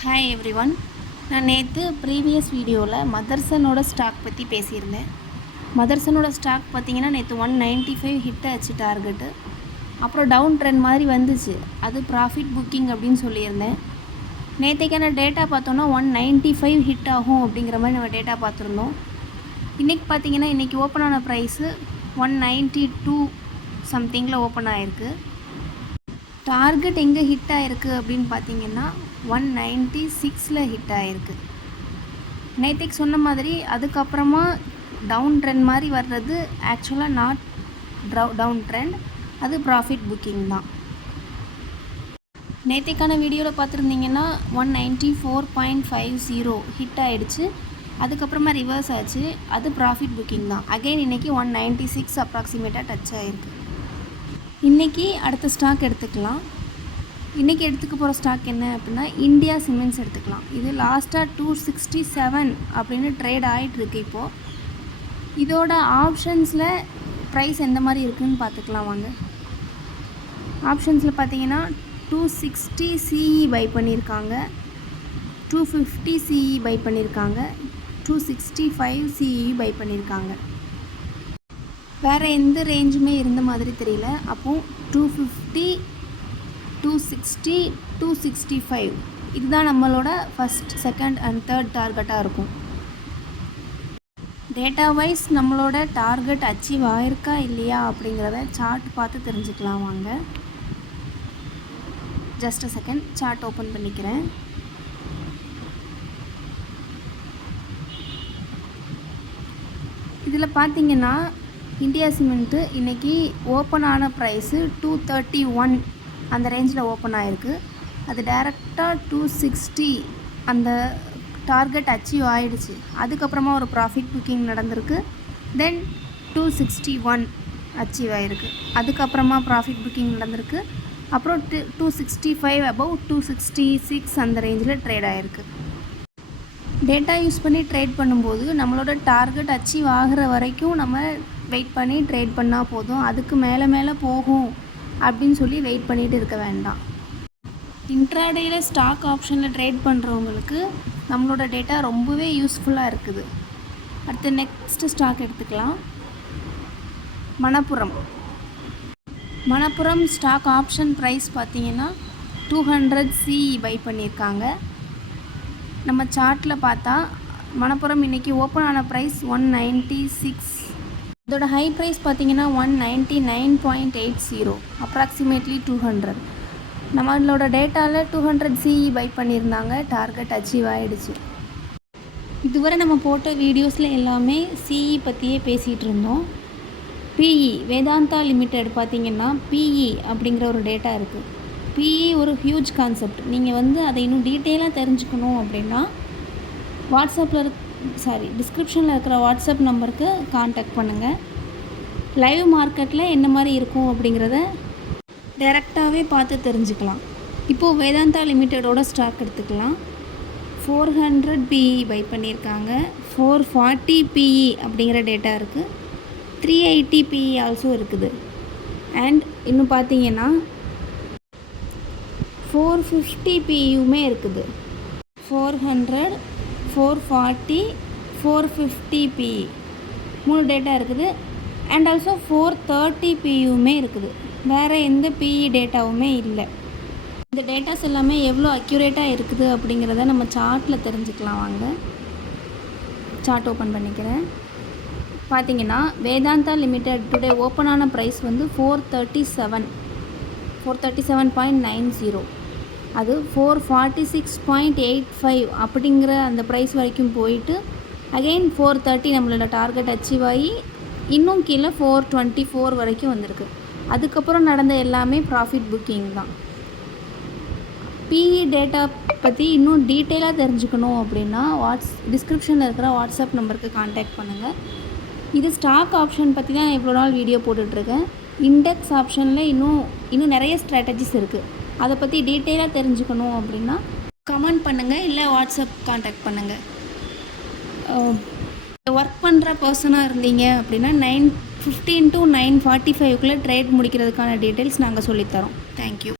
Hi everyone. நான் நேற்று previous வீடியோவில் மதர்சனோட ஸ்டாக் பற்றி பேசியிருந்தேன். மதர்சனோட ஸ்டாக் பார்த்திங்கன்னா நேற்று 195 ஹிட் ஆச்சு டார்கெட்டு. அப்புறம் டவுன் ட்ரெண்ட் மாதிரி வந்துச்சு. அது ப்ராஃபிட் புக்கிங் அப்படின்னு சொல்லியிருந்தேன். நேற்றைக்கான டேட்டா பார்த்தோன்னா 195 ஹிட் ஆகும் அப்படிங்கிற மாதிரி நம்ம டேட்டா பார்த்துருந்தோம். இன்றைக்கி பார்த்திங்கன்னா இன்றைக்கி ஓப்பன் ஆன ப்ரைஸு 192 சம்திங்கில் ஓப்பன் ஆகிருக்கு. டார்கெட் எங்கே ஹிட் ஆகிருக்கு அப்படின்னு பார்த்தீங்கன்னா 196 ஹிட் ஆகிருக்கு. நேற்றுக்கு சொன்ன மாதிரி அதுக்கப்புறமா டவுன் ட்ரெண்ட் மாதிரி வர்றது ஆக்சுவலாக நாட் டவுன் ட்ரெண்ட், அது ப்ராஃபிட் புக்கிங் தான். நேற்றுக்கான வீடியோவில் பார்த்துருந்தீங்கன்னா 194.50 ஹிட் ஆகிடுச்சு. அதுக்கப்புறமா ரிவர்ஸ் ஆச்சு, அது ப்ராஃபிட் புக்கிங் தான். அகெயின் இன்றைக்கி 196 அப்ராக்சிமேட்டாக டச் ஆகிருக்கு. இன்றைக்கி அடுத்த ஸ்டாக் எடுத்துக்கலாம். இன்றைக்கி எடுத்துக்க போகிற ஸ்டாக் என்ன அப்படின்னா இந்தியா சிமெண்ட்ஸ் எடுத்துக்கலாம். இது லாஸ்ட்டாக 267 அப்படின்னு ட்ரேட் ஆகிட்டுருக்கு. இப்போது இதோட ஆப்ஷன்ஸில் ப்ரைஸ் எந்த மாதிரி இருக்குதுன்னு பார்த்துக்கலாம் வாங்க. ஆப்ஷன்ஸில் பார்த்தீங்கன்னா 260 சிஇ பை பண்ணியிருக்காங்க, 250 சிஇ பை பண்ணியிருக்காங்க, 265 சிஇ பை பண்ணியிருக்காங்க. வேறு எந்த ரேஞ்சுமே இருந்த மாதிரி தெரியல. அப்போது 250, 260, 265 இதுதான் நம்மளோட ஃபஸ்ட், செகண்ட் அண்ட் தேர்ட் டார்கெட்டாக இருக்கும். டேட்டா வைஸ் நம்மளோட டார்கெட் அச்சீவ் ஆகிருக்கா இல்லையா அப்படிங்கிறத சார்ட் பார்த்து தெரிஞ்சுக்கலாம் வாங்க. Just a second, chart open பண்ணிக்கிறேன். இதில் பார்த்தீங்கன்னா இந்தியா சிமெண்ட்டு இன்றைக்கி ஓப்பன் ஆன ப்ரைஸு 231 அந்த ரேஞ்சில் ஓப்பன் ஆகிருக்கு. அது டைரெக்டாக 260 அந்த டார்கெட் அச்சீவ் ஆகிடுச்சு. அதுக்கப்புறமா ஒரு ப்ராஃபிட் புக்கிங் நடந்திருக்கு. தென் 261 அச்சீவ் ஆகிருக்கு. அதுக்கப்புறமா ப்ராஃபிட் புக்கிங் நடந்திருக்கு. அப்புறம் 265 அபவ் 266 அந்த ரேஞ்சில் ட்ரேட் ஆகிருக்கு. டேட்டா யூஸ் பண்ணி ட்ரேட் பண்ணும்போது நம்மளோட டார்கெட் அச்சீவ் ஆகிற வரைக்கும் நம்ம வெயிட் பண்ணி ட்ரேட் பண்ணால் போதும். அதுக்கு மேலே போகும் அப்படின்னு சொல்லி வெயிட் பண்ணிகிட்டு இருக்க வேண்டாம். இன்ட்ராடேயில் ஸ்டாக் ஆப்ஷனில் ட்ரேட் பண்ணுறவங்களுக்கு நம்மளோட டேட்டா ரொம்பவே யூஸ்ஃபுல்லாக இருக்குது. அடுத்து நெக்ஸ்ட்டு ஸ்டாக் எடுத்துக்கலாம். மணப்புரம் ஸ்டாக் ஆப்ஷன் ப்ரைஸ் பார்த்திங்கன்னா 200 சிஇ பை பண்ணியிருக்காங்க. நம்ம சார்ட்டில் பார்த்தா மணப்புரம் இன்றைக்கி ஓப்பன் ஆன ப்ரைஸ் 196. இதோட ஹை ப்ரைஸ் பார்த்திங்கன்னா 199.80 அப்ராக்சிமேட்லி 200. நம்மளோட டேட்டாவில் 200 சிஇ பை பண்ணியிருந்தாங்க. டார்கெட் அச்சீவ் ஆகிடுச்சு. இதுவரை நம்ம போட்ட வீடியோஸில் எல்லாமே சிஇ பற்றியே பேசிகிட்டு இருந்தோம். பிஇ வேதாந்தா லிமிடெட் பார்த்திங்கன்னா பிஇ அப்படிங்கிற ஒரு டேட்டா இருக்குது. பிஇ ஒரு ஹியூஜ் கான்செப்ட். நீங்கள் அதை இன்னும் டீட்டெயிலாக தெரிஞ்சுக்கணும் அப்படின்னா டிஸ்கிரிப்ஷனில் இருக்கிற வாட்ஸ்அப் நம்பருக்கு காண்டாக்ட் பண்ணுங்கள். லைவ் மார்க்கெட்டில் என்ன மாதிரி இருக்கும் அப்படிங்கிறத டைரெக்டாகவே பார்த்து தெரிஞ்சுக்கலாம். இப்போது வேதாந்தா லிமிட்டடோட ஸ்டாக் எடுத்துக்கலாம். 400 பிஇ பை பண்ணியிருக்காங்க. 440 பிஇ அப்படிங்கிற டேட்டா இருக்குது. 380 பிஇ ஆல்சோ இருக்குது. அண்ட் இன்னும் பார்த்தீங்கன்னா 450 பிஇயுமே இருக்குது. 400, 440, 450 பிஇ 3 டேட்டா இருக்குது. அண்ட் ஆல்சோ 430 பிஇயுமே இருக்குது. வேறு எந்த பிஇ டேட்டாவுமே இல்லை. இந்த டேட்டாஸ் எல்லாமே எவ்வளோ அக்யூரேட்டாக இருக்குது அப்படிங்கிறத நம்ம சார்ட்டில் தெரிஞ்சுக்கலாம் வாங்க. சார்ட் ஓப்பன் பண்ணிக்கிறேன். பார்த்தீங்கன்னா வேதாந்தா லிமிடெட் டுடே ஓப்பன் ஆன ப்ரைஸ் 437.90. அது 446.85 அப்படிங்கிற அந்த ப்ரைஸ் வரைக்கும் போயிட்டு அகெயின் 430 நம்மளோட டார்கெட் அச்சீவ் ஆகி இன்னும் கீழே 424 வரைக்கும் வந்திருக்கு. அதுக்கப்புறம் நடந்த எல்லாமே ப்ராஃபிட் புக்கிங் தான். பிஇ டேட்டா பற்றி இன்னும் டீட்டெயிலாக தெரிஞ்சுக்கணும் அப்படின்னா டிஸ்கிரிப்ஷனில் இருக்கிற வாட்ஸ்அப் நம்பருக்கு காண்டாக்ட் பண்ணுங்கள். இது ஸ்டாக் ஆப்ஷன் பற்றி தான் இவ்வளோ நாள் வீடியோ போட்டுட்ருக்கேன். இண்டெக்ஸ் ஆப்ஷனில் இன்னும் நிறைய ஸ்ட்ராட்டஜிஸ் இருக்குது. அதை பற்றி டீட்டெயிலாக தெரிஞ்சுக்கணும் அப்படின்னா கமெண்ட் பண்ணுங்கள், இல்லை வாட்ஸ்அப் காண்டாக்ட் பண்ணுங்கள். ஒர்க் பண்ணுற பர்சனாக இருந்தீங்க அப்படின்னா 9:15 to 9:45 ட்ரேட் முடிக்கிறதுக்கான டீட்டெயில்ஸ் நாங்கள் சொல்லித்தரோம். தேங்க்யூ.